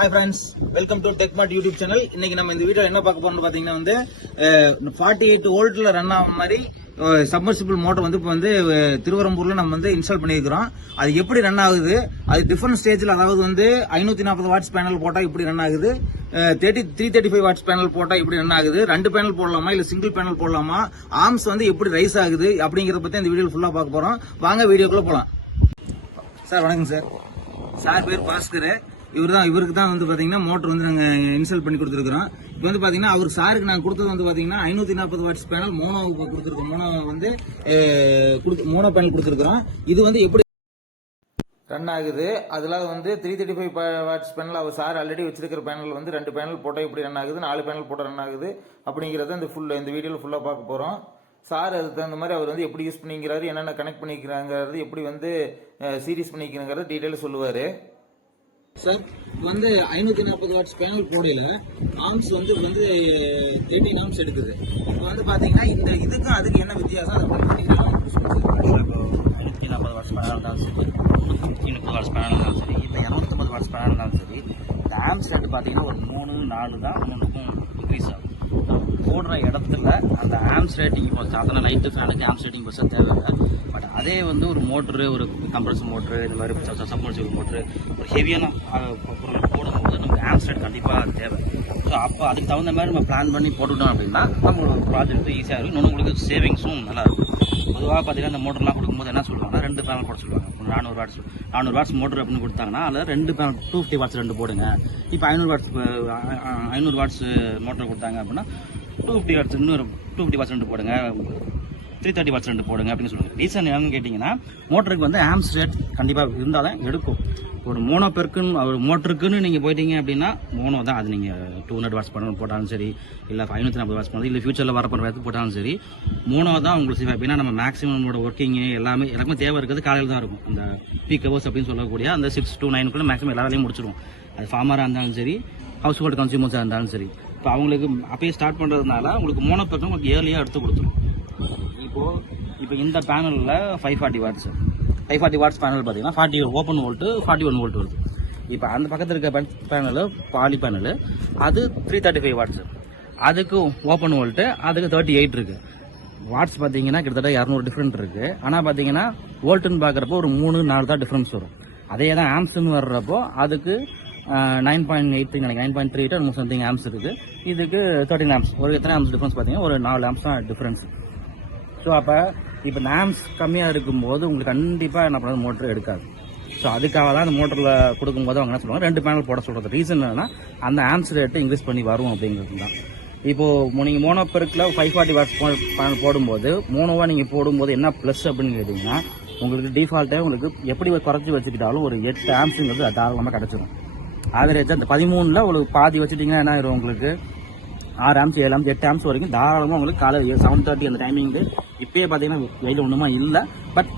Hi friends, welcome to TechMart YouTube channel. இன்னைக்கு நம்ம இந்த வீடியோல என்ன பார்க்க போறோம்னு பாத்தீங்கன்னா வந்து 48 வோல்ட்ல ரன் ஆகும் மாதிரி சப்மர்சிபிள் மோட்டர் வந்து இப்போ வந்து திருவரம்பூர்ல நம்ம வந்து இன்ஸ்டால் பண்ணியிருக்கிறோம். அது எப்படி ரன் ஆகுது, அது டிஃபரெண்ட் ஸ்டேஜ்ல, அதாவது வந்து 540 வாட்ஸ் பேனல் போட்டா இப்படி ரன் ஆகுது, 335 வாட்ஸ் பேனல் போட்டா இப்படி ரன் ஆகுது, 2 பேனல் போடலாமா இல்ல சிங்கிள் பேனல் போடலாமா, ஆர்ம்ஸ் வந்து எப்படி ரைஸ் ஆகுது அப்படிங்கறத பத்தி இந்த வீடியோல ஃபுல்லா பார்க்க போறோம். வாங்க வீடியோக்குள்ள போலாம். சார் வணக்கம் சார். சார் பேர் பாஸ்கர். இவருக்கு தான் வந்து பாத்தீங்கன்னா மோட்டர் வந்து நாங்க இன்ஸ்டால் பண்ணி கொடுத்துருக்கோம். இப்போ வந்து பாத்தீங்கன்னா அவர் சாருக்கு நாங்க கொடுத்தது வந்து பாத்தீங்கன்னா 540 வாட்ஸ் பேனல் மோனோ கொடுத்துருக்கோம். மோனோ பேனல் கொடுத்துருக்கோம். இது வந்து எப்படி ரன் ஆகுது, அதுல வந்து 335 வாட்ஸ் பேனல் அவர் சார் ஆல்ரெடி வச்சிருக்கிற பேனல் வந்து 2 பேனல் போட்டா எப்படி ரன் ஆகுது, 4 பேனல் போட்டா ரன் ஆகுது அப்படிங்கறத இந்த வீடியோல ஃபுல்லா பார்க்க போறோம். சார் அதுக்கு தகுந்த மாதிரி அவர் வந்து எப்படி யூஸ் பண்ணிக்கிறாரு, என்னென்ன கனெக்ட் பண்ணிக்கிறாங்கிறது, எப்படி வந்து சீரிஸ் பண்ணிக்கிறாங்கிறத டீடைல் சொல்லுவாரு. சார் வந்து 540 வாட்ஸ் பேனல் போடையில ஆர்ம்ஸ் வந்து 13 ஆர்ம்ஸ் எடுக்குது. இப்போ வந்து பாத்தீங்கன்னா இந்த இதுக்கும் அதுக்கு என்ன வித்தியாசம், அதை பண்ணிக்கலாம். 540 வாட்ஸ் பேனல் இருந்தாலும் சரி, 330 வாட்ஸ் பேனல் இருந்தாலும் சரி, இப்போ 250 வாட்ஸ் பேனல் இருந்தாலும் சரி, இந்த ஆர்ம்ஸ் ரேட்டு பார்த்தீங்கன்னா ஒரு 3-4 தான் ஒன்றுக்கும் இன்க்ரீஸ் ஆகும். போடுற இடத்துல அந்த ஆம்ஸ் ரேட்டிங் இப்போ சாதாரண லைட்டு ஃபேனுக்கு ஆம்ஸ் ரேட்டிங் பஸ்ஸாக தேவையில்லை. பட் அதே வந்து ஒரு மோட்ரு, ஒரு கம்ப்ரஸர் மோட்ரு, இந்த மாதிரி சப்மர்சிபிள் மோட்ரு, ஒரு ஹெவியான பொருள் போடும்போது நமக்கு ஆம்ஸ் ரேட் கண்டிப்பாக தேவை. ஸோ அப்போ அதுக்கு தகுந்த மாதிரி நம்ம பிளான் பண்ணி போட்டுட்டோம் அப்படின்னா நம்மளோட ப்ராஜெக்ட் ஈஸியாக இருக்கும். இன்னொன்று உங்களுக்கு சேவிங்ஸும் நல்லா இருக்கும். பொதுவாக பார்த்தீங்கன்னா இந்த மோட்டர்லாம் கொடுக்கும்போது என்ன சொல்லுவாங்கன்னா 2 பேனல் போட சொல்லுவாங்க. 400 வாட்ஸ் மோட்டர் அப்படின்னு கொடுத்தாங்கன்னா அதில் 2 பேனல் 250 வாட்ஸ் 2 போடுங்க. இப்போ 500 வாட்ஸ் மோட்டர் கொடுத்தாங்க அப்படின்னா 250 வாட்ஸ் இன்னொரு 250 வாட்ஸ் 2 போடுங்க, 330 வாட்ஸ் 2 போடுங்க அப்படின்னு சொல்லுவாங்க. ரீசன் என்னன்னு கேட்டிங்கன்னா மோட்டருக்கு வந்து ஆம்ஸ் ரேட் கண்டிப்பாக இருந்தால் தான் எடுக்கும். ஒரு மோனோ பெருக்குன்னு ஒரு மோட்டருக்குன்னு நீங்கள் போயிட்டீங்க அப்படின்னா மோனோ தான். அது நீங்கள் 200 வாட்ஸ் பண்ணணும் போட்டாலும் சரி, இல்லை 540 வாட்ஸ் பண்ணணும், இல்லை ஃபியூச்சரில் வரப்போகிற இடத்துக்கு போட்டாலும் சரி, மோனோ தான் உங்களுக்கு சேஃப். அப்படின்னா நம்ம மேக்ஸிமமோட ஒர்க்கிங்கு எல்லாமே தேவை இருக்கிறது காலையில் தான் இருக்கும். அந்த பீக் ஹவர்ஸ் அப்படின்னு சொல்லக்கூடிய அந்த 6 to 9 மேக்ஸிமம் எல்லா வேலையும் முடிச்சிடும். அது ஃபார்மராக இருந்தாலும் சரி, ஹவுஸ் ஹோல்டு கன்சியூமர்ஸாக இருந்தாலும் சரி. இப்போ அவங்களுக்கு அப்பயே ஸ்டார்ட் பண்ணுறதுனால உங்களுக்கு மோனோ பெருக்கு உங்களுக்கு ஏர்லியாக எடுத்து கொடுத்துரும். இப்போ இந்த பேனலில் 540 வாட்ஸ் பேனல் பார்த்தீங்கன்னா 40 ஓப்பன் வோல்ட்டு 41 வோல்ட் வருது. இப்போ அந்த பக்கத்தில் இருக்க பேனல் பாலி பேனல் அது 335 வாட்ஸ், அதுக்கு ஓப்பன் வோல்ட்டு அதுக்கு 38 இருக்கு. வாட்ஸ் பார்த்தீங்கன்னா கிட்டத்தட்ட 200 டிஃப்ரெண்ட் இருக்கு. ஆனால் பார்த்தீங்கன்னா வோல்ட்டுன்னு பார்க்குறப்போ ஒரு 3-4 தான் டிஃப்ரென்ஸ் வரும். அதே தான் ஆம்ஸ்ன்னு வர்றப்போ அதுக்கு 9.83 9.38 சம்திங் ஆம்ஸ் இருக்கு. இதுக்கு 13 ஆம்ஸ். ஒரு எத்தனை ஆம்ஸ் டிஃப்ரென்ஸ் பார்த்தீங்கன்னா ஒரு 4 ஆம்ஸ் தான் டிஃப்ரென்ஸ். ஸோ அப்போ இப்போ ஆம்ஸ் கம்மியாக இருக்கும்போது உங்களுக்கு கண்டிப்பாக என்ன பண்ணுறது மோட்டர் எடுக்காது. ஸோ அதுக்காக தான் அந்த மோட்டரில் கொடுக்கும்போது அவங்க என்ன சொல்லுவாங்க 2 பேனல் போட சொல்கிறது. ரீசன் என்னன்னா அந்த ஆம்ஸ் ரேட்டு இன்க்ரீஸ் பண்ணி வரும் அப்படிங்கிறது தான். இப்போது நீங்கள் மோனோ பெருக்கில் 540 வாட்ஸ் பேனல் போடும்போது மோனோவாக நீங்கள் போடும்போது என்ன ப்ளஸ் அப்படின்னு கேட்டிங்கன்னா உங்களுக்கு டிஃபால்ட்டாக உங்களுக்கு எப்படி குறைச்சி வச்சுக்கிட்டாலும் ஒரு 8 ஆம்ஸுங்கிறது தாராளமாக கிடச்சிடும். ஆவரேஜாக இந்த 13ல் உங்களுக்கு பாதி வச்சுட்டிங்கன்னா என்ன ஆயிரும், உங்களுக்கு 6 ஆம்ஸ் 7 ஆம்ஸ் 8 ஆம்ஸ் வரைக்கும் தாராளமாக உங்களுக்கு காலை 7:30 அந்த டைமிங்கு. இப்போயே பார்த்தீங்கன்னா வெயில் ஒன்றுமா இல்லை. பட்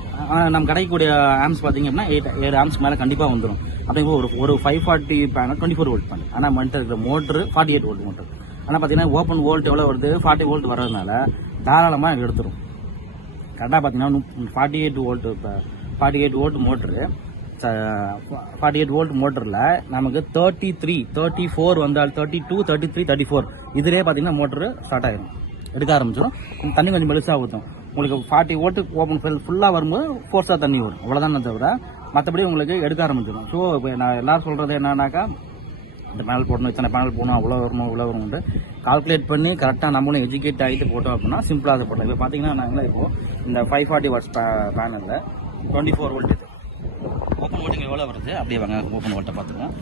நம்ம கிடைக்கக்கூடிய ஆம்ஸ் பார்த்தீங்க அப்படின்னா 7 ஆம்ஸ்க்கு மேலே கண்டிப்பாக வந்துடும். அப்படிங்கும்போது ஒரு 540 பேனல் 24 வோல்ட் பேனல். ஆனால் மண்ட்டு இருக்கிற மோட்ரு 48 வோல்ட் மோட்டர். ஆனால் பார்த்தீங்கன்னா ஓப்பன் வோல்ட் எவ்வளோ வருது, 40 வோல்ட் வர்றதுனால தாராளமாக எனக்கு எடுத்துரும். கரெக்டாக பார்த்தீங்கன்னா 48 வோல்ட் மோட்ரு 48 வோல்ட் மோட்டரில் நமக்கு 34 வந்தால் 32 33 34 இதுலேயே பார்த்தீங்கன்னா மோட்டரு ஸ்டார்ட் ஆகிடும், எடுக்க ஆரம்பிச்சிடும். தண்ணி கொஞ்சம் மெலிசாக ஊற்றும். உங்களுக்கு 40 வோல்ட்டு ஓப்பன் ஃபுல்லாக வரும்போது ஃபோர்ஸாக தண்ணி வரும், அவ்வளோதானே தவிர மற்றபடி உங்களுக்கு எடுக்க ஆரம்பிச்சிடும். ஸோ இப்போ நான் எல்லாரும் சொல்கிறது என்னன்னாக்கா இந்த பேனல் போடணும், இத்தனை பேனல் போடணும், அவ்வளோ வரும்னு கால்குலேட் பண்ணி கரெக்டாக நம்மளும் எஜுகேட் ஆகிட்டு போட்டோம் அப்படின்னா சிம்பிளாக அதை போட்டோம். இப்போ பார்த்தீங்கன்னா நாங்கள் இப்போது இந்த 540 வாட்ஸ் பேனலில் 24 வோல்ட் இது ஓப்பன் வோல்ட்டுங்க எவ்வளோ வருது அப்படியே வாங்க ஓப்பன் வோல்ட்டை பார்த்துருவோம்.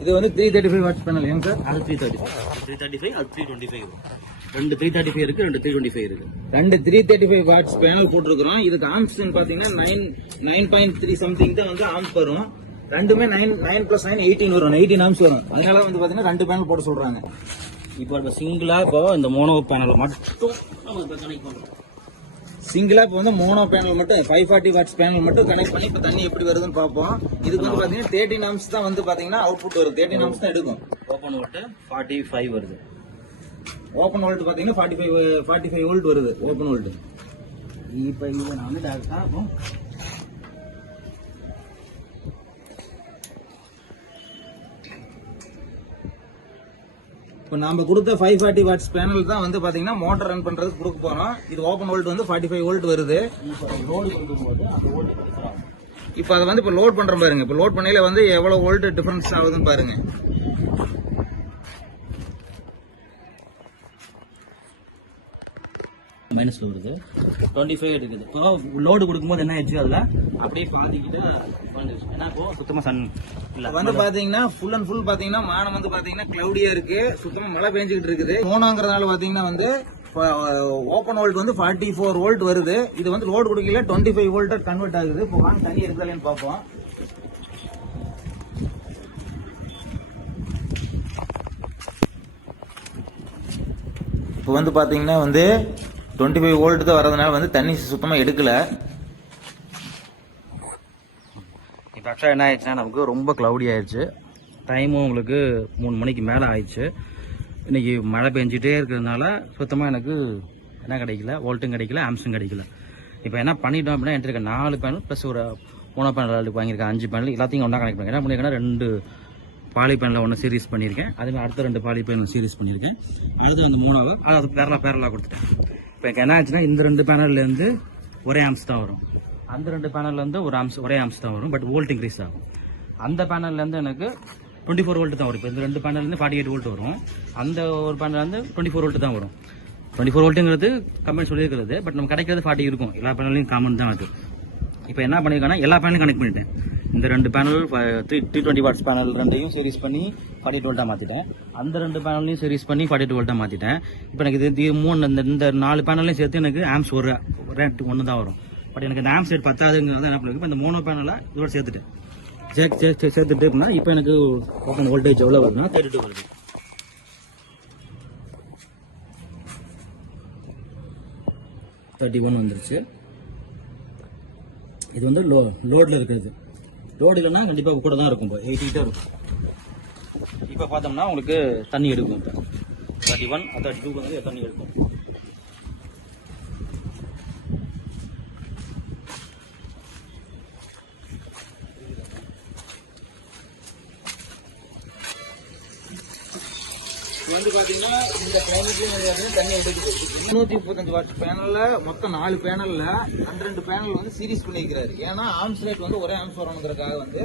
இது வந்து 335 வாட்ஸ் பேனல் ஏங்க சார்? அது 335 அது 325 2 335 இருக்கு, 2 325 இருக்கு. 2 335 வாட்ஸ் பேனல் போட்டிருக்கிறோம். இதுக்கு ஆம்ஸ் பார்த்தீங்கன்னா 9.3 சம்திங் தான் வந்து ஆம்ஸ் வரும். ரெண்டுமே 9 + 9 18 வரும், 18 ஆம்ஸ் வரும். அதனால வந்து பார்த்தீங்கன்னா 2 பேனல் போட சொல்றாங்க. இப்போ சிங்கிளாக இப்போ இந்த மோனோ பேனல் மட்டும் நம்ம இப்போ கனெக்ட் பண்ணுறோம். சிங்கிளா இப்போ வந்து மோனோ பேனல் மட்டும் 540 வாட்ஸ் பேனல் மட்டும் கனெக்ட் பண்ணி இப்போ தண்ணி எப்படி வருதுன்னு பார்ப்போம். இதுக்கு வந்து பாத்தீங்கன்னா 13 ஆம்ஸ் தான் வந்து பாத்தீங்கன்னா அவுட்புட் வரும். 13 ஆம்ஸ் தான் எடுக்கும். ஓப்பன் வோல்ட் 45 வருது. ஓப்பன் வோல்ட் பாத்தீங்கன்னா 45 வோல்ட் வருது ஓப்பன் வோல்ட். இப்போ இது நான் வந்து டேரக்டா இப்போ நம்ம கொடுத்த 540 வாட்ஸ் பேனல் தான் வந்து பாத்தீங்கன்னா மோட்டர் ரன் பண்றதுக்கு கொடுக்க போறோம். இது ஓப்பன் வோல்ட் வந்து 45 வோல்ட் வருது. லோடு கொடுக்கும்போது அந்த வோல்ட் டிஃபர் ஆகும். இப்போ அதை வந்து இப்போ லோட் பண்றோம் பாருங்க. இப்போ லோட் பண்ணையில வந்து எவ்வளவு வோல்ட் டிஃபரன்ஸ் ஆகுதுன்னு பாருங்க. மைனஸ் வருது 25 எடுக்குது. இப்போ லோடு கொடுக்கும்போது என்ன ஆயிடுச்சு அதுல அப்படியே பாதிக்கிட்டு ஏன்னா இப்போ சுத்தமா சன் இல்ல வந்து பாத்தீங்கன்னா ஃபுல் அண்ட் ஃபுல் பாத்தீங்கன்னா மானம் வந்து பாத்தீங்கன்னா கிளவுடியா இருக்கு. சுத்தமா மழை பெஞ்சுக்கிட்டு இருக்குது. மோனோங்கிறதுனால பாத்தீங்கன்னா வந்து ஓப்பன் வோல்ட் வந்து 44 வோல்ட் வருது. இது வந்து லோடு கொடுக்கல 25 வோல்ட் கன்வெர்ட் ஆகுது. இப்போ வாங்க தண்ணி இருக்குதான்னு பார்ப்போம். இப்போ வந்து பாத்தீங்கன்னா வந்து 25 வோல்ட் தான் வரதுனால வந்து தண்ணி சுத்தமா எடுக்கல. இப்போ ஆக்சுவலாக என்ன ஆயிடுச்சுன்னா நமக்கு ரொம்ப க்ளவுடி ஆயிடுச்சு. டைமும் உங்களுக்கு 3 மணிக்கு மேலே ஆயிடுச்சு. இன்னைக்கு மழை பெஞ்சிட்டே இருக்கிறதுனால சுத்தமாக எனக்கு என்ன கிடைக்கல, வோல்ட்டும் கிடைக்கல, ஆம்ஸும் கிடைக்கல. இப்போ என்ன பண்ணிட்டோம் அப்படின்னா என்கிட்ட இருக்க 4 பேனல் ப்ளஸ் ஒரு மோனோ பேனல் வாங்கியிருக்கேன் 5 பேனல் எல்லாத்தையும் ஒன்றா கனெக்ட் பண்ணிருக்கேன். என்ன பண்ணியிருக்கேன்னா 2 பாலி பேனலில் ஒன்று சீரிஸ் பண்ணியிருக்கேன். அதுமாதிரி அடுத்த 2 பாலி பேனல் சீரிஸ் பண்ணியிருக்கேன். அடுத்து வந்து 3வது அது பேரலாக கொடுத்துட்டேன். இப்போ எனக்கு என்ன ஆச்சுன்னா இந்த 2 பேனல்லேருந்து ஒரே ஆம்ஸ் தான் வரும். அந்த 2 பேனல்லேருந்து ஒரே ஆம்ஸ் தான் வரும். பட் வோல்ட் இன்க்ரீஸ் ஆகும். அந்த பேனல்லேருந்து எனக்கு 24 வோல்ட் தான் வரும். இப்போ இந்த 2 பேனல்லேருந்து 48 வோல்ட் வரும். அந்த ஒரு பேனல்லேருந்து 24 வோல்ட் தான் வரும். 24 வோல்ட்டுங்கிறது கம்பெனி சொல்லியிருக்கிறது. பட் நம்ம கிடைக்கிறது 40 இருக்கும். எல்லா பேனல்லையும் காமன் தான் அது. இப்போ என்ன பண்ணியிருக்கேன்னா எல்லா பேனலையும் கனெக்ட் பண்ணிட்டேன். இந்த 2 பேனல் 320 வாட்ஸ் பேனல் 2யும் சீரிஸ் பண்ணி 48 வோல்ட்டாக மாற்றிட்டேன். அந்த 2 பேனல்லையும் சீரிஸ் பண்ணி 48 வோல்ட்டாக மாற்றிட்டேன். இப்போ எனக்கு இது 3 இந்த 4 பேனல்லையும் சேர்த்து எனக்கு ஆம்ஸ் ஒரு ரேட் 1 தான் வரும். பட் எனக்கு இந்த ஆம்ஸ் ரேட் பத்தாதுங்கிறது என்ன பண்ணுறது, இப்போ இந்த மோனோ பேனலை இதோட சேர்த்துட்டு அப்படின்னா இப்போ எனக்கு ஓப்பன் வோல்டேஜ் எவ்வளோ வருதுன்னா 32 வருது. வந்துருச்சு. இது வந்து லோடில் இருக்கிறது. லோடு இல்லைன்னா கண்டிப்பாக கூட தான் இருக்கும். இப்போ 80 கிட்ட இருக்கும். இப்போ பார்த்தோம்னா உங்களுக்கு தண்ணி எடுக்கும். இப்போ 31 32 வந்து தண்ணி எடுக்கும். வந்து பாத்தீங்கன்னா இந்த கிளைமேட்லயும் தண்ணி எடுக்குது. 335 வாட்ஸ் பேனல்ல மொத்தம் 4 பேனல்ல 2 பேனல் வந்து சீரிஸ் பண்ணிக்கிறாரு. ஏன்னா ஆம்ஸ் ரேட் வந்து ஒரே ஆம்ஸ் வரணுங்கிறதுக்காக வந்து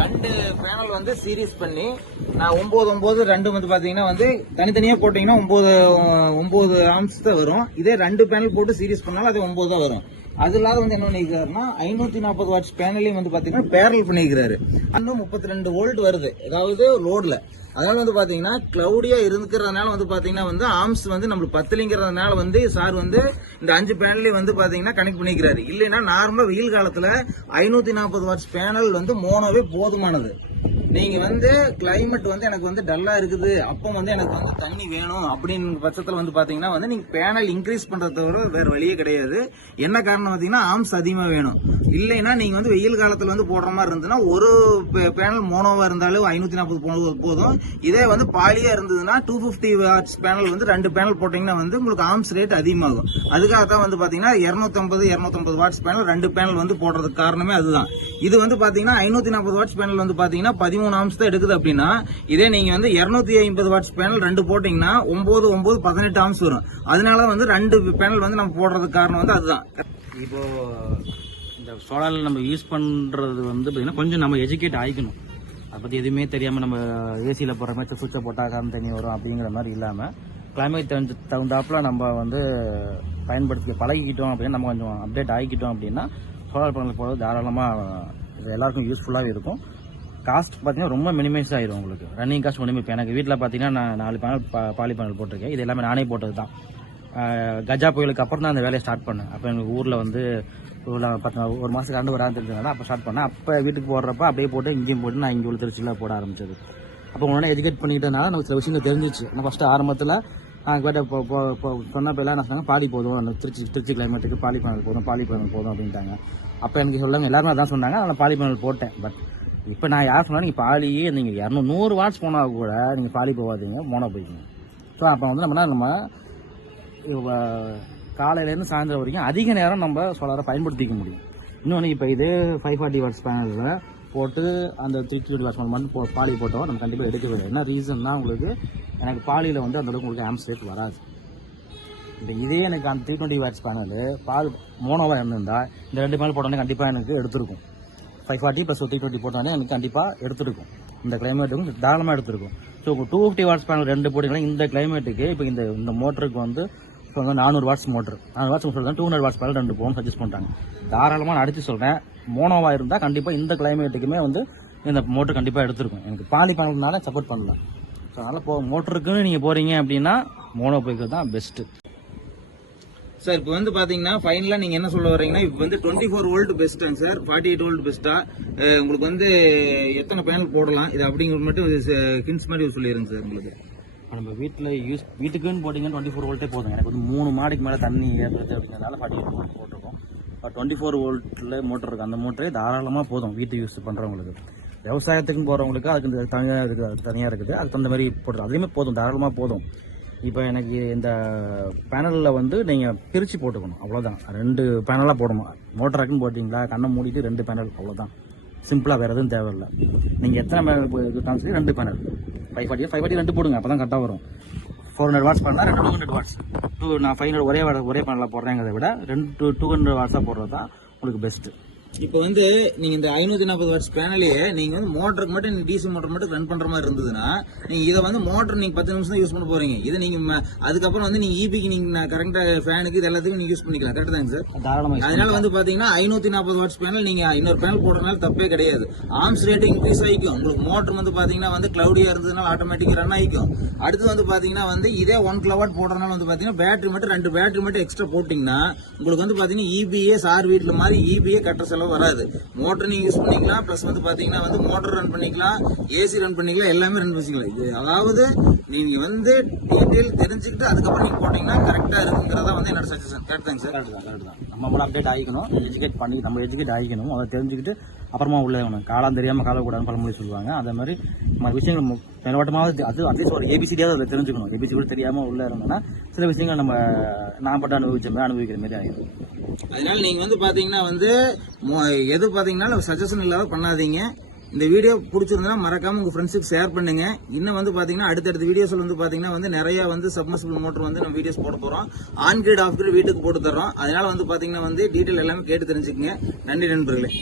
2 பேனல் வந்து சீரிஸ் பண்ணி நான் 9 2 வந்து பாத்தீங்கன்னா வந்து தனித்தனியா போட்டீங்கன்னா 9 ஆம்ஸ் தான் வரும். இதே 2 பேனல் போட்டு சீரிஸ் பண்ணாலும் அது 9 தான் வரும். அது இல்லாத வந்து என்ன பண்ணிக்கிறாருன்னா 540 வாட்ஸ் பேனலையும் வந்து பாத்தீங்கன்னா பேரல் பண்ணிக்கிறாரு. இன்னும் 32 வோல்ட் வருது, அதாவது லோட்ல. அதனால வந்து பாத்தீங்கன்னா கிளவுடியா இருக்கிறதுனால வந்து பாத்தீங்கன்னா வந்து ஆர்ம்ஸ் வந்து நம்மளுக்கு பத்தலிங்கிறதுனால வந்து சார் வந்து இந்த 5 பேனலையும் வந்து பாத்தீங்கன்னா கனெக்ட் பண்ணிக்கிறாரு. இல்லைன்னா நார்மலா வெயில் காலத்துல 540 வாட்ஸ் பேனல் வந்து மோனோவே போதுமானது. நீங்க வந்து கிளைமேட் வந்து எனக்கு வந்து டல்லா இருக்குது, அப்போ வந்து எனக்கு வந்து தண்ணி வேணும் அப்படின்னு பட்சத்துல வந்து பாத்தீங்கன்னா வந்து நீங்க பேனல் இன்க்ரீஸ் பண்றத தவிர வேற வழியே கிடையாது. என்ன காரணம் பாத்தீங்கன்னா ஆர்ம்ஸ் அதிகமா வேணும். இல்லைன்னா நீங்க வந்து வெயில் காலத்துல வந்து போடுற மாதிரி இருந்ததுன்னா ஒரு பேனல் மோனோவா இருந்தாலும் 540 போதும். இதே வந்து பாலியா இருந்ததுன்னா 250 வாட்ஸ் பேனல் வந்து 2 பேனல் போட்டீங்கன்னா வந்து உங்களுக்கு ஆர்ம்ஸ் ரேட் அதிகமாகும். அதுக்காகத்தான் வந்து பாத்தீங்கன்னா 250 வாட்ஸ் பேனல் 2 பேனல் வந்து போடுறதுக்கு காரணமே அதுதான். இது வந்து பாத்தீங்கன்னா 540 வாட்ஸ் பேனல் வந்து பாத்தீங்கன்னா 13 ஆம்ஸ் தான் எடுக்குது. அப்படின்னா இதே நீங்க வந்து 250 வாட்ஸ் பேனல் 2 போட்டீங்கன்னா 9 18 ஆம்ஸ் வரும். அதனால வந்து 2 பேனல் வந்து நம்ம போடுறதுக்கு காரணம் வந்து அதுதான். இப்போ இந்த சோலாரில் நம்ம யூஸ் பண்ணுறது வந்து பார்த்தீங்கன்னா கொஞ்சம் நம்ம எஜுகேட் ஆகிக்கணும். அதை பற்றி எதுவுமே தெரியாமல் நம்ம ஏசியில் போடுற மாதிரி சுவிட்சை போட்டால் கரண்ட் தண்ணி வரும் அப்படிங்கிற மாதிரி இல்லாமல் கிளைமேட் தகுந்தாப்பில் நம்ம வந்து பயன்படுத்தி பழகிக்கிட்டோம் அப்படின்னா நம்ம கொஞ்சம் அப்டேட் ஆகிக்கிட்டோம் அப்படின்னா சோலார் பேனல் போடுறது தாராளமாக எல்லாருக்கும் யூஸ்ஃபுல்லாகவே இருக்கும். காஸ்ட் பார்த்தீங்கன்னா ரொம்ப மினிமைஸ் ஆகிடும் உங்களுக்கு. ரன்னிங் காஸ்ட் ஒன்றுமே. இப்போ எனக்கு வீட்டில் பார்த்தீங்கன்னா நான் 4 பேனல் பாலி பேனல் போட்டிருக்கேன். இது எல்லாமே நானே போட்டது தான். கஜா புயலுக்கு அப்புறம் தான் அந்த வேலையை ஸ்டார்ட் பண்ணேன். அப்போ எங்கள் ஊரில் வந்து ஒரு மாதத்துக்கு கரண்ட் வராது தெரிஞ்சதுனால அப்போ ஸ்டார்ட் பண்ணேன். அப்போ வீட்டுக்கு போடுறப்ப அப்படியே போட்டு இங்கேயும் போட்டு நான் இங்கே உள்ள திருச்சியில் போட ஆரம்பிச்சது. அப்போ உடனே எஜுகேட் பண்ணிக்கிட்டனால நமக்கு சில விஷயங்கள் தெரிஞ்சிச்சு. நான் ஃபஸ்ட்டு ஆரம்பத்தில் நான் கேட்ட சொன்னப்போ எல்லாம் என்ன சொன்னாங்க, பாலி போதும், திருச்சி கிளைமேட்டுக்கு பாலி பேனல் போதும் அப்படின்ட்டாங்க. அப்போ எனக்கு சொல்லாமல் எல்லாருமே அதான் சொன்னாங்க. நான் பாலி பேனல் போட்டேன். பட் இப்போ நான் யார் சொன்னால் நீங்கள் பாலியே நீங்கள் 200 வாட்ஸ் போனால் கூட நீங்கள் பாலி போகாதீங்க, மோனோ போய்க்குங்க. ஸோ அப்போ வந்து நம்ம காலையிலேருந்து சாயந்தரம் வரைக்கும் அதிக நேரம் நம்ம சோலாரை பயன்படுத்திக்க முடியும். இன்னொன்று இப்போ இது 540 வாட்ஸ் பேனலில் போட்டு அந்த 320 வாட்ஸ் மட்டும் பாலி போட்டோம் நம்ம கண்டிப்பாக எடுக்கவே இல்லை. என்ன ரீசன்னா உங்களுக்கு எனக்கு பாலியில் வந்து அந்தளவுக்கு உங்களுக்கு ஆம்ஸ் ரேட் வராது. இந்த இதே எனக்கு அந்த 320 வாட்ஸ் பேனல் பால் மோனோவாக இருந்திருந்தால் இந்த 2 பேனல் போட்டோன்னே கண்டிப்பாக எனக்கு எடுத்திருக்கும். 540 + 320 போட்டோன்னே எனக்கு கண்டிப்பாக எடுத்துருக்கும். இந்த கிளைமேட்டுக்கும் தாராளமாக எடுத்திருக்கும். ஸோ 250 வாட்ஸ் பேனல் 2 போட்டிங்கன்னா இந்த கிளைமேட்டுக்கு இப்போ இந்த மோட்டருக்கு வந்து 400 வாட்ஸ் மோட்டர் 400 வாட்ஸ் சொல்கிறேன் 200 வாட்ஸ் பேனல் 2 போகணும் சஜஸ்ட் பண்ணுறாங்க. தாராளமாக நான் அடித்து சொல்கிறேன், மோனோவாக இருந்தால் கண்டிப்பாக இந்த கிளைமேட்டுக்குமே வந்து இந்த மோட்டர் கண்டிப்பாக எடுத்திருக்கும். எனக்கு பாலி பேனல்னால சப்போர்ட் பண்ணலாம். ஸோ அதனால் மோட்டருக்குன்னு நீங்கள் போகிறீங்க அப்படின்னா மோனோ போய்க்கிறது தான் பெஸ்ட்டு. சார் இப்போ வந்து பாத்தீங்கன்னா ஃபைனலா நீங்க என்ன சொல்ல வரீங்கன்னா இப்போ வந்து 24 வோல்ட் பெஸ்ட்டாங்க சார், 48 வோல்ட் பெஸ்ட்டா, உங்களுக்கு வந்து எத்தனை பேனல் போடலாம் இது அப்படிங்கிறது மட்டும் ஹிண்ட்ஸ் மாதிரி சொல்லிடுங்க சார். உங்களுக்கு நம்ம வீட்டுக்குன்னு போட்டிங்கன்னா 24 வோல்ட்டே போதும். எனக்கு வந்து 3 மாடிக்கு மேலே தண்ணி ஏறுறது அப்படிங்கிறதுனால 48 வோல்ட் போட்டிருக்கோம். 24 வோல்ட்டில் மோட்டர் இருக்குது, அந்த மோட்டரே தாராளமாக போதும் வீட்டு யூஸ் பண்ணுறவங்களுக்கு. விவசாயத்துக்குன்னு போகிறவங்களுக்கு அதுக்கு தனியாக இருக்குது, அது தனியாக இருக்குது, அதுக்கு தகுந்த மாதிரி போடுறது அதுலேயுமே போதும், தாராளமாக போதும். இப்போ எனக்கு இந்த பேனலில் வந்து நீங்கள் பிரித்து போட்டுக்கணும், அவ்வளோதான். 2 பேனலாக போடணும். மோட்டராக்குன்னு போட்டிங்களா கண்ணை மூடிட்டு 2 பேனல், அவ்வளோதான். சிம்பிளாக வேறு எதுவும் தேவையில்லை. நீங்கள் எத்தனை பேனல் இருக்கான்னு சொல்லி 2 பேனல் 540 2 போடுங்க, அப்போ தான் கரெக்டாக வரும். 400 வாட்ஸ் பண்ணால் 200 வாட்ஸ் நான் 500 ஒரே பேனலாக போடுறேங்கிறத விட 200 வாட்ஸாக போடுறது தான் உங்களுக்கு பெஸ்ட்டு. இப்போ வந்து நீங்க இந்த 540 வாட்ஸ் பேனலையே நீங்க வந்து மோட்டருக்கு மட்டும் டிசி மோட்டர் மட்டும் ரன் பண்ற மாதிரி இருந்ததுன்னா நீங்க இதை வந்து மோட்டர் நீங்க 10 நிமிஷம் தான் யூஸ் பண்ண போறீங்க. இதை நீங்க அதுக்கப்புறம் வந்து நீங்க ஈபிக்கு நீங்க கரெக்டா ஃபேனுக்கு இது எல்லாத்துக்கும் நீங்க யூஸ் பண்ணிக்கலாம். கரெக்ட் தாங்க சார்? தாராளமாக. அதனால வந்து பாத்தீங்கன்னா 540 வாட்ஸ் பேனல் நீங்க இன்னொரு பேனல் போடுறதுனால தப்பே கிடையாது. ஆர்ம்ஸ் ரேட் இன்க்ரீஸ் ஆகிக்கும். உங்களுக்கு மோட்டர் வந்து பாத்தீங்கன்னா வந்து கிளவுடியா இருந்ததுனால ஆட்டோமேட்டிக் ரன் ஆகிக்கும். அடுத்து வந்து பாத்தீங்கன்னா வந்து இதே 1 கிலோவாட் போடுறதுனால வந்து பாத்தீங்கன்னா பேட்டரி மட்டும் 2 பேட்டரி மட்டும் எக்ஸ்ட்ரா போட்டீங்கன்னா உங்களுக்கு வந்து பாத்தீங்கன்னா இபிஏ சார் வீட்டுல மாதிரி இபிஏ கட்டுற செலவு வராது. மோட்டர் நீங்க யூஸ் பண்ணிக்கலாம், பிளஸ் வந்து பாத்தீங்கன்னா வந்து மோட்டர் ரன் பண்ணிக்கலாம், ஏசி ரன் பண்ணிக்கலாம், எல்லாமே ரன் பண்ணிக்கலாம். இது அதாவது நீங்க வந்து டீடைல் தெரிஞ்சுக்கிட்டு அதுக்கப்புறம் நீங்க போட்டீங்கன்னா கரெக்டா இருக்குங்கிறதா வந்து என்னோட சஜஷன். கரெக்ட் தாங்க சார்? கரெக்ட் தான். நம்ம கூட அப்டேட் ஆகிக்கணும், நம்ம எஜுகேட் ஆகிக்கணும், அதை தெரிஞ்சுக்கிட்டு அப்புறமா உள்ள காலம் தெரியாம காலக்கூடாதுன்னு பழமொழி சொல்லுவாங்க. அதே மாதிரி நம்ம விஷயங்கள் மேலோட்டமாவது அது அட்லீஸ்ட் ஒரு ஏபிசிடியாவது அதை தெரிஞ்சுக்கணும். ஏபிசி கூட தெரியாம உள்ள இருந்தோம்னா சில விஷயங்கள் நம்ம நான் பட்டு அனுபவிக்கிற மாதிரி ஆகிடும். அதனால நீங்க வந்து பாத்தீங்கன்னா வந்து எது பாத்தீங்கன்னா சஜஷன் இல்லாத பண்ணாதீங்க. இந்த வீடியோ பிடிச்சிருந்தா மறக்காம உங்க ஃப்ரெண்ட்ஸுக்கு ஷேர் பண்ணுங்க. இன்னும் வந்து பாத்தீங்கன்னா அடுத்தடுத்த வீடியோஸ்ல வந்து பாத்தீங்கன்னா வந்து நிறைய வந்து சப்மர்சிபிள் மோட்டர் வந்து நம்ம வீடியோஸ் போட போறோம். ஆன் கிரிட் ஆஃப் கிரிட் வீட்டுக்கு போட்டு தரோம். அதனால வந்து பாத்தீங்கன்னா வந்து டீடைல் எல்லாமே கேட்டு தெரிஞ்சுக்கங்க. நன்றி நண்பர்களே.